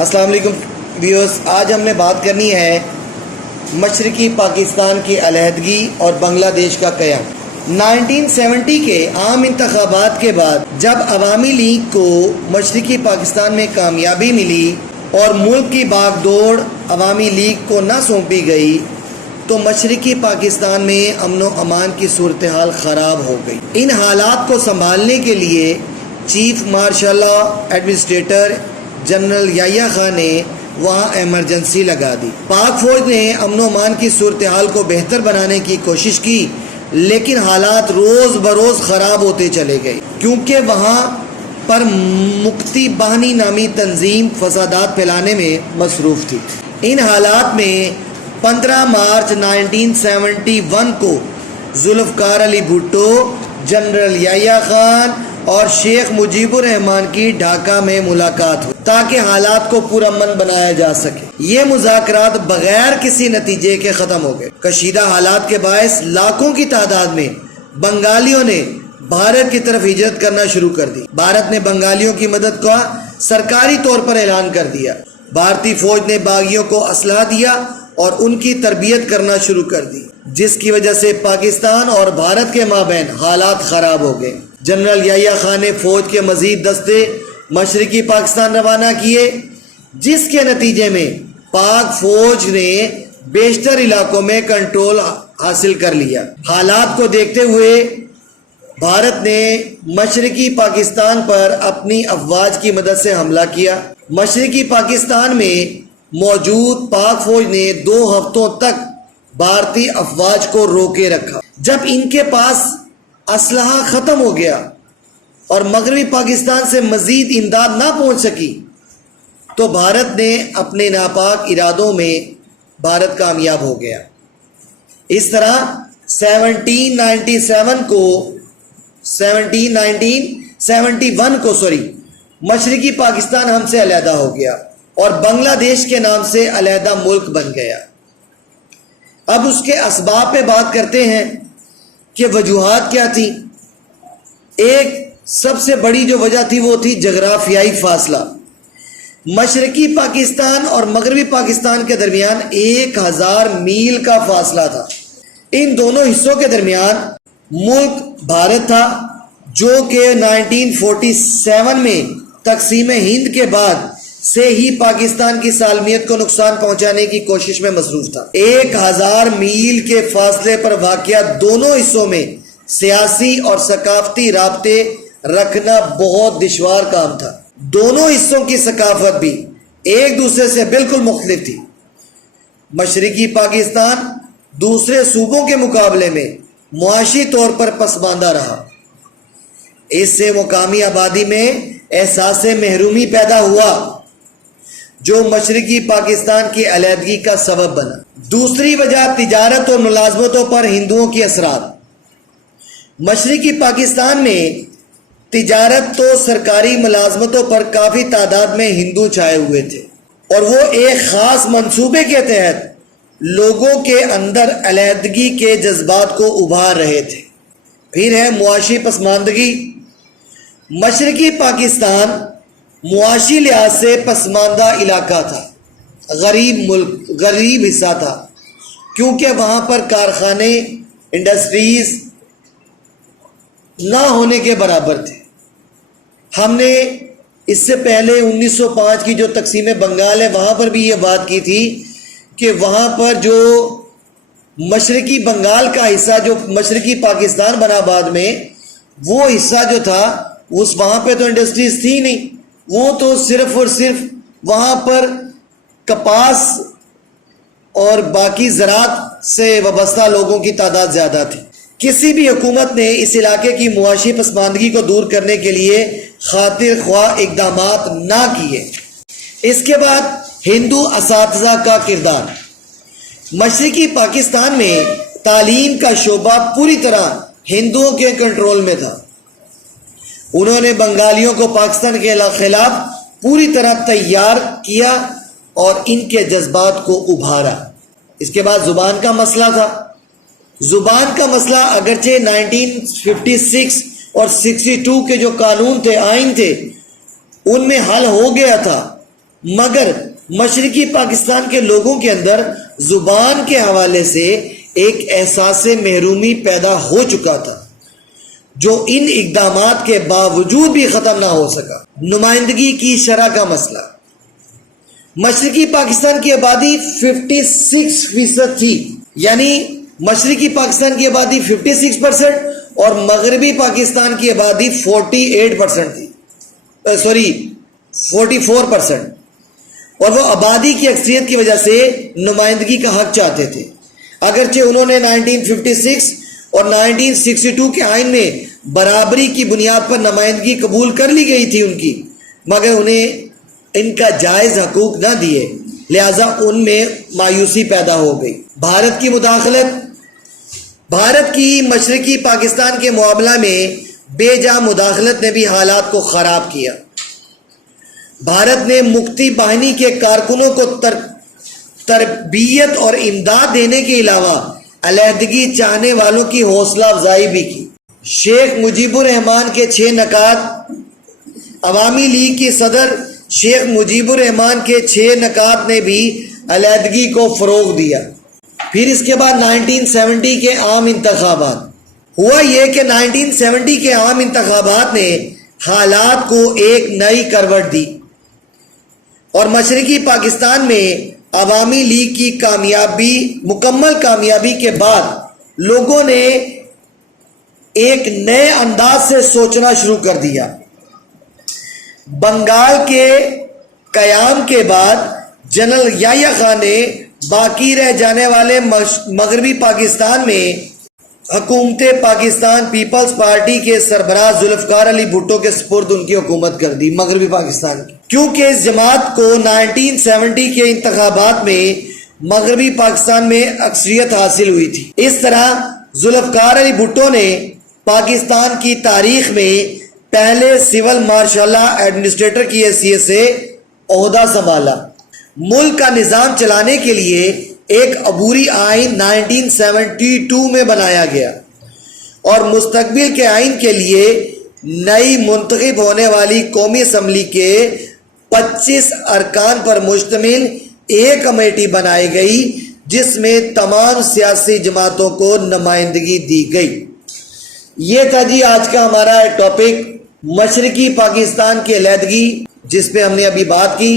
السلام علیکم ویورز، آج ہم نے بات کرنی ہے مشرقی پاکستان کی علیحدگی اور بنگلہ دیش کا قیام۔ 1970 کے عام انتخابات کے بعد جب عوامی لیگ کو مشرقی پاکستان میں کامیابی ملی اور ملک کی باغ دوڑ عوامی لیگ کو نہ سونپی گئی تو مشرقی پاکستان میں امن و امان کی صورتحال خراب ہو گئی۔ ان حالات کو سنبھالنے کے لیے chief marshal administrator general Yahya Khan نے وہاں ایمرجنسی لگا دی۔ پاک فوج نے امن و امان کی صورتحال کو بہتر بنانے کی کوشش کی، لیکن حالات روز بروز خراب ہوتے چلے گئے کیونکہ وہاں پر مکتی باہنی نامی تنظیم فسادات پھیلانے میں مصروف تھی۔ ان حالات میں 15 مارچ 1971 کو ذوالفقار علی بھٹو، جنرل یحییٰ خان اور شیخ مجیب الرحمان کی ڈھاکہ میں ملاقات ہوئی تاکہ حالات کو پرامن بنایا جا سکے۔ یہ مذاکرات بغیر کسی نتیجے کے ختم ہو گئے۔ کشیدہ حالات کے باعث لاکھوں کی تعداد میں بنگالیوں نے بھارت کی طرف ہجرت کرنا شروع کر دی۔ بھارت نے بنگالیوں کی مدد کا سرکاری طور پر اعلان کر دیا۔ بھارتی فوج نے باغیوں کو اسلحہ دیا اور ان کی تربیت کرنا شروع کر دی، جس کی وجہ سے پاکستان اور بھارت کے مابین حالات خراب ہو گئے۔ جنرل یحییٰ خان نے فوج کے مزید دستے مشرقی پاکستان روانہ کیے، جس کے نتیجے میں پاک فوج نے بیشتر علاقوں میں کنٹرول حاصل کر لیا۔ حالات کو دیکھتے ہوئے بھارت نے مشرقی پاکستان پر اپنی افواج کی مدد سے حملہ کیا۔ مشرقی پاکستان میں موجود پاک فوج نے 2 ہفتوں تک بھارتی افواج کو روکے رکھا۔ جب ان کے پاس اسلحہ ختم ہو گیا اور مغربی پاکستان سے مزید امداد نہ پہنچ سکی تو بھارت نے اپنے ناپاک ارادوں میں بھارت کامیاب ہو گیا۔ اس طرح 1971 کو مشرقی پاکستان ہم سے علیحدہ ہو گیا اور بنگلہ دیش کے نام سے علیحدہ ملک بن گیا۔ اب اس کے اسباب پہ بات کرتے ہیں کہ وجوہات کیا تھی۔ ایک سب سے بڑی جو وجہ تھی وہ تھی جغرافیائی فاصلہ۔ مشرقی پاکستان اور مغربی پاکستان کے درمیان 1000 میل کا فاصلہ تھا۔ ان دونوں حصوں کے درمیان ملک بھارت تھا، جو کہ 1947 میں تقسیم ہند کے بعد سے ہی پاکستان کی سالمیت کو نقصان پہنچانے کی کوشش میں مصروف تھا۔ 1000 میل کے فاصلے پر واقع دونوں حصوں میں سیاسی اور ثقافتی رابطے رکھنا بہت دشوار کام تھا۔ دونوں حصوں کی ثقافت بھی ایک دوسرے سے بالکل مختلف تھی۔ مشرقی پاکستان دوسرے صوبوں کے مقابلے میں معاشی طور پر پسماندہ رہا۔ اس سے مقامی آبادی میں احساس محرومی پیدا ہوا، جو مشرقی پاکستان کی علیحدگی کا سبب بنا۔ دوسری وجہ تجارت اور ملازمتوں پر ہندوؤں کے اثرات۔ مشرقی پاکستان میں تجارت تو سرکاری ملازمتوں پر کافی تعداد میں ہندو چھائے ہوئے تھے اور وہ ایک خاص منصوبے کے تحت لوگوں کے اندر علیحدگی کے جذبات کو ابھار رہے تھے۔ پھر ہے معاشی پسماندگی۔ مشرقی پاکستان معاشی لحاظ سے پسماندہ علاقہ تھا، غریب حصہ تھا، کیونکہ وہاں پر کارخانے، انڈسٹریز نہ ہونے کے برابر تھے۔ ہم نے اس سے پہلے 1905 کی جو تقسیم بنگال ہے وہاں پر بھی یہ بات کی تھی کہ وہاں پر جو مشرقی بنگال کا حصہ جو مشرقی پاکستان بنا بعد میں، وہ حصہ جو تھا وہاں پہ تو انڈسٹریز تھی نہیں، وہ تو صرف اور صرف وہاں پر کپاس اور باقی زراعت سے وابستہ لوگوں کی تعداد زیادہ تھی۔ کسی بھی حکومت نے اس علاقے کی معاشی پسماندگی کو دور کرنے کے لیے خاطر خواہ اقدامات نہ کیے۔ اس کے بعد ہندو اساتذہ کا کردار۔ مشرقی پاکستان میں تعلیم کا شعبہ پوری طرح ہندوؤں کے کنٹرول میں تھا۔ انہوں نے بنگالیوں کو پاکستان کے خلاف پوری طرح تیار کیا اور ان کے جذبات کو ابھارا۔ اس کے بعد زبان کا مسئلہ تھا۔ زبان کا مسئلہ اگرچہ 1956 اور 62 کے جو قانون تھے، آئین تھے، ان میں حل ہو گیا تھا، مگر مشرقی پاکستان کے لوگوں کے اندر زبان کے حوالے سے ایک احساس محرومی پیدا ہو چکا تھا جو ان اقدامات کے باوجود بھی ختم نہ ہو سکا۔ نمائندگی کی شرح کا مسئلہ، مشرقی پاکستان کی آبادی 56% تھی، یعنی مشرقی پاکستان کی آبادی 56% اور مغربی پاکستان کی آبادی 48% تھی، 44%، اور وہ آبادی کی اکثریت کی وجہ سے نمائندگی کا حق چاہتے تھے۔ اگرچہ انہوں نے 1956 اور 1962 کے آئین میں برابری کی بنیاد پر نمائندگی قبول کر لی گئی تھی ان کی، مگر انہیں ان کا جائز حقوق نہ دیے، لہذا ان میں مایوسی پیدا ہو گئی۔ بھارت کی مداخلت، بھارت کی مشرقی پاکستان کے معاملہ میں بے جا مداخلت نے بھی حالات کو خراب کیا۔ بھارت نے مکتی باہنی کے کارکنوں کو تربیت اور امداد دینے کے علاوہ علیحدگی چاہنے والوں کی حوصلہ افزائی بھی کی۔ شیخ مجیب الرحمان کے 6 نکات، عوامی لیگ کی صدر شیخ مجیب الرحمان کے 6 نکات نے بھی علیحدگی کو فروغ دیا۔ پھر اس کے بعد 1970 کے عام انتخابات، ہوا یہ کہ 1970 کے عام انتخابات نے حالات کو ایک نئی کروٹ دی اور مشرقی پاکستان میں عوامی لیگ کی مکمل کامیابی کے بعد لوگوں نے ایک نئے انداز سے سوچنا شروع کر دیا۔ بنگال کے قیام کے بعد جنرل یحییٰ خان نے باقی رہ جانے والے مغربی پاکستان میں حکومت پاکستان پیپلز پارٹی کے سربراہ ذوالفقار علی بھٹو کے سپرد ان کی حکومت کر دی مغربی پاکستان کی، کیونکہ اس جماعت کو 1970 کے انتخابات میں مغربی پاکستان میں اکثریت حاصل ہوئی تھی۔ اس طرح ذوالفقار علی بھٹو نے پاکستان کی تاریخ میں پہلے سول مارشل ایڈمنسٹریٹر کی حیثیت سے عہدہ سنبھالا۔ ملک کا نظام چلانے کے لیے ایک عبوری آئین 1972 میں بنایا گیا اور مستقبل کے آئین کے لیے نئی منتخب ہونے والی قومی اسمبلی کے 25 ارکان پر مشتمل ایک کمیٹی بنائی گئی جس میں تمام سیاسی جماعتوں کو نمائندگی دی گئی۔ یہ تھا جی آج کا ہمارا ٹاپک، مشرقی پاکستان کی علیحدگی، جس پہ ہم نے ابھی بات کی۔